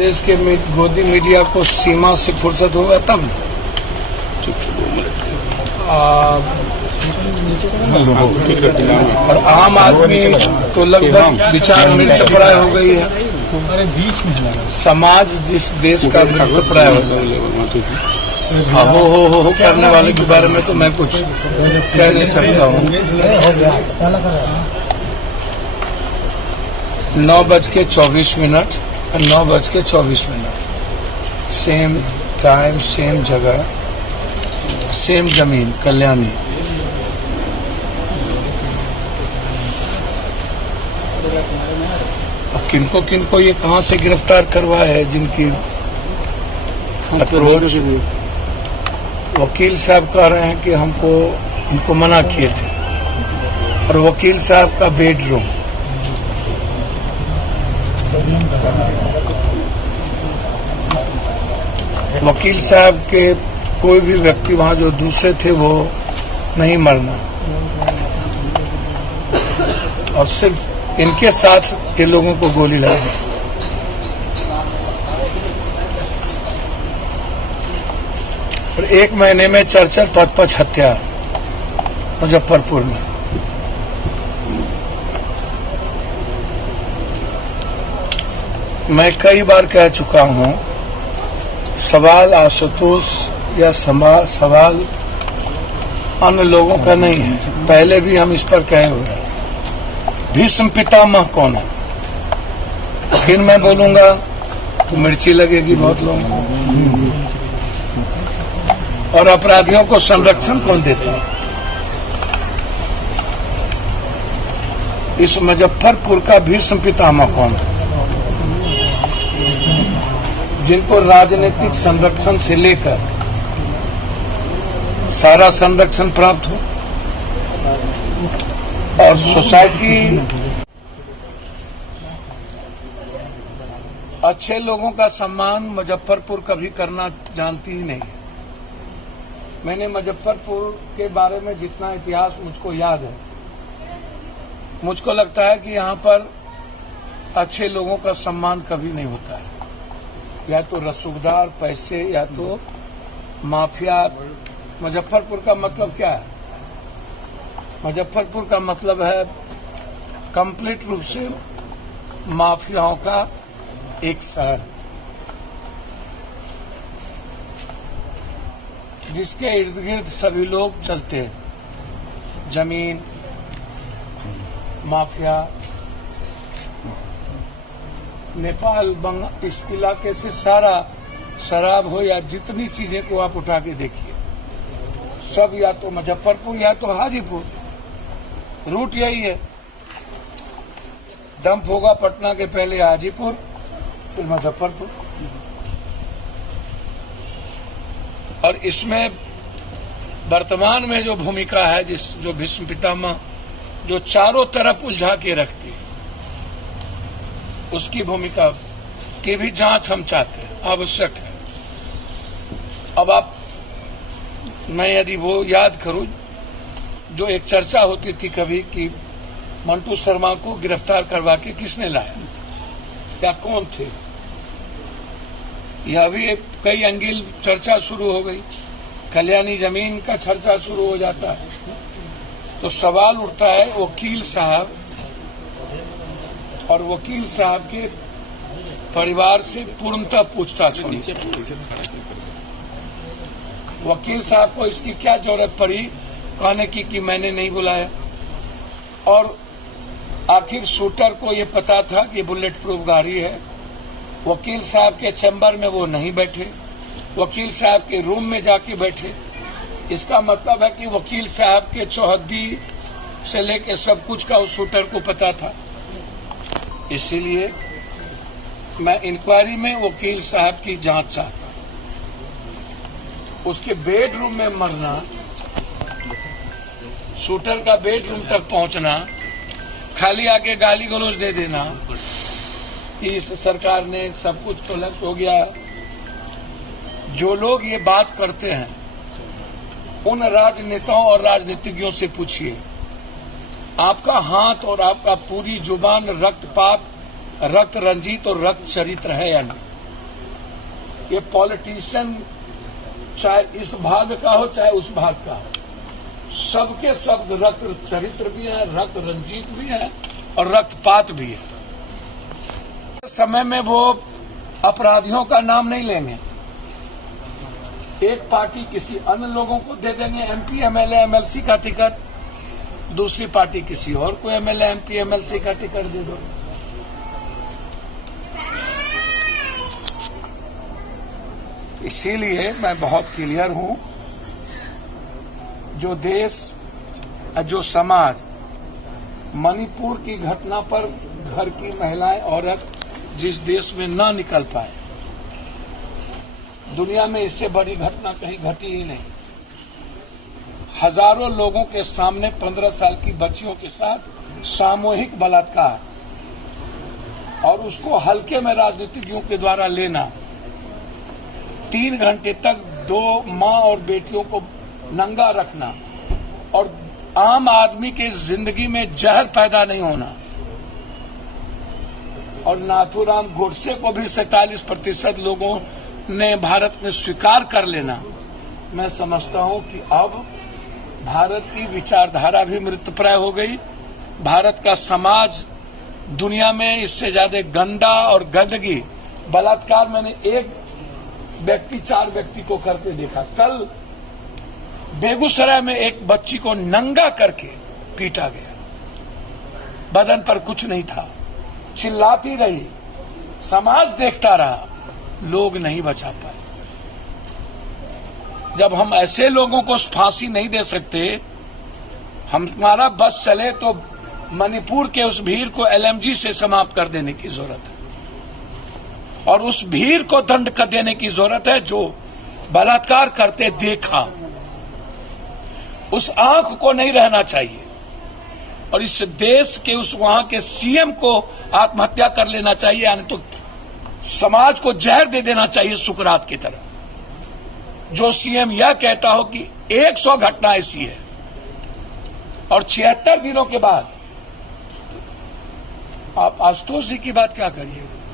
देश के गोदी मीडिया को सीमा से फुर्सत होगा तब और आम आदमी तो लगभग विचार मृतप्राय हो गई है। समाज जिस देश का मृतप्राय हो गई है, हो करने वाले के बारे में तो मैं कुछ कह नहीं सकता हूँ। 9:24 और 9:24 सेम टाइम, सेम जगह, सेम जमीन, कल्याणी। अब किनको ये कहां से गिरफ्तार करवाया है, जिनकी अप्रोच वकील साहब कह रहे हैं कि हमको मना किए थे, और वकील साहब का बेडरूम वकील साहब के कोई भी व्यक्ति वहां जो दूसरे थे वो नहीं मरना, और सिर्फ इनके साथ के लोगों को गोली लगी। और 1 महीने में 4 5 हत्या मुजफ्फरपुर में। मैं कई बार कह चुका हूं, सवाल आशुतोष या सवाल अन्य लोगों का नहीं है। पहले भी हम इस पर कहे हुए हैं, भीष्म पितामह कौन है? फिर मैं बोलूंगा तो मिर्ची लगेगी बहुत लोगों को। और अपराधियों को संरक्षण कौन देता है? इस मुजफ्फरपुर का भीष्म पितामह कौन है, जिनको राजनीतिक संरक्षण से लेकर सारा संरक्षण प्राप्त हो, और सोसाइटी अच्छे लोगों का सम्मान मुजफ्फरपुर कभी करना जानती ही नहीं है। मैंने मुजफ्फरपुर के बारे में जितना इतिहास मुझको याद है, मुझको लगता है कि यहाँ पर अच्छे लोगों का सम्मान कभी नहीं होता है। या तो रसूखदार, पैसे, या तो माफिया। मुजफ्फरपुर का मतलब क्या है? मुजफ्फरपुर का मतलब है कंप्लीट रूप से माफियाओं का एक शहर, जिसके इर्द गिर्द सभी लोग चलते हैं। जमीन माफिया, नेपाल, बंगाल, इस इलाके से सारा शराब हो या जितनी चीजें को आप उठा के देखिए, सब या तो मुजफ्फरपुर या तो हाजीपुर। रूट यही है, डंप होगा पटना के पहले हाजीपुर, फिर मुजफ्फरपुर। और इसमें वर्तमान में जो भूमिका है, जो भीष्म पितामह जो चारों तरफ उलझा के रखती है, उसकी भूमिका की भी जांच हम चाहते हैं, आवश्यक है। अब मैं यदि वो याद करूं, जो एक चर्चा होती थी कभी कि मंटू शर्मा को गिरफ्तार करवा के किसने लाया या कौन थे, यह भी कई अंगिल चर्चा शुरू हो गई। कल्याणी जमीन का चर्चा शुरू हो जाता है, तो सवाल उठता है वकील साहब और वकील साहब के परिवार से पूर्णतः पूछताछ होनी चाहिए। वकील साहब को इसकी क्या जरूरत पड़ी कहने की कि मैंने नहीं बुलाया, और आखिर शूटर को ये पता था कि बुलेट प्रूफ गाड़ी है। वकील साहब के चैम्बर में वो नहीं बैठे, वकील साहब के रूम में जाके बैठे। इसका मतलब है कि वकील साहब के चौहद्दी से लेकर सब कुछ का उस शूटर को पता था। इसीलिए मैं इंक्वायरी में वकील साहब की जांच चाहता हूं। उसके बेडरूम में मरना, शूटर का बेडरूम तक पहुंचना, खाली आके गाली गलौज दे देना कि इस सरकार ने सब कुछ कोलैप्स हो गया। जो लोग ये बात करते हैं उन राजनेताओं और राजनीतिज्ञों से पूछिए, आपका हाथ और आपका पूरी जुबान रक्तपात, रक्त रंजित और रक्त चरित्र है या नहीं? ये पॉलिटिशियन चाहे इस भाग का हो चाहे उस भाग का हो, सबके सब रक्त चरित्र भी है, रक्त रंजित भी है और रक्तपात भी है। समय में वो अपराधियों का नाम नहीं लेंगे, एक पार्टी किसी अन्य लोगों को दे देंगे एमपी एमएलए एमएलसी का टिकट, दूसरी पार्टी किसी और को एमएलए एमपी एमएलसी का टिकट दे दो। इसीलिए मैं बहुत क्लियर हूं, जो देश जो समाज मणिपुर की घटना पर घर की महिलाएं औरत जिस देश में न निकल पाए, दुनिया में इससे बड़ी घटना कहीं घटी ही नहीं। हजारों लोगों के सामने 15 साल की बच्चियों के साथ सामूहिक बलात्कार और उसको हल्के में राजनीतिज्ञों के द्वारा लेना, 3 घंटे तक 2 मां और बेटियों को नंगा रखना और आम आदमी की जिंदगी में जहर पैदा नहीं होना, और नाथूराम गोडसे को भी 47% लोगों ने भारत में स्वीकार कर लेना, मैं समझता हूं कि अब भारत की विचारधारा भी मृतप्राय हो गई। भारत का समाज दुनिया में इससे ज्यादा गंदा और गंदगी बलात्कार मैंने एक व्यक्ति 4 व्यक्ति को करते देखा। कल बेगूसराय में एक बच्ची को नंगा करके पीटा गया, बदन पर कुछ नहीं था, चिल्लाती रही, समाज देखता रहा, लोग नहीं बचा पाए। जब हम ऐसे लोगों को फांसी नहीं दे सकते, हमारा बस चले तो मणिपुर के उस भीड़ को एलएमजी से समाप्त कर देने की जरूरत है और उस भीड़ को दंड कर देने की जरूरत है जो बलात्कार करते देखा। उस आंख को नहीं रहना चाहिए और इस देश के उस वहां के सीएम को आत्महत्या कर लेना चाहिए, यानी तो समाज को जहर दे देना चाहिए सुकरात की तरह। जो सीएम यह कहता हो कि 100 घटना ऐसी है और 76 दिनों के बाद आप आशुतोष जी की बात क्या करिए।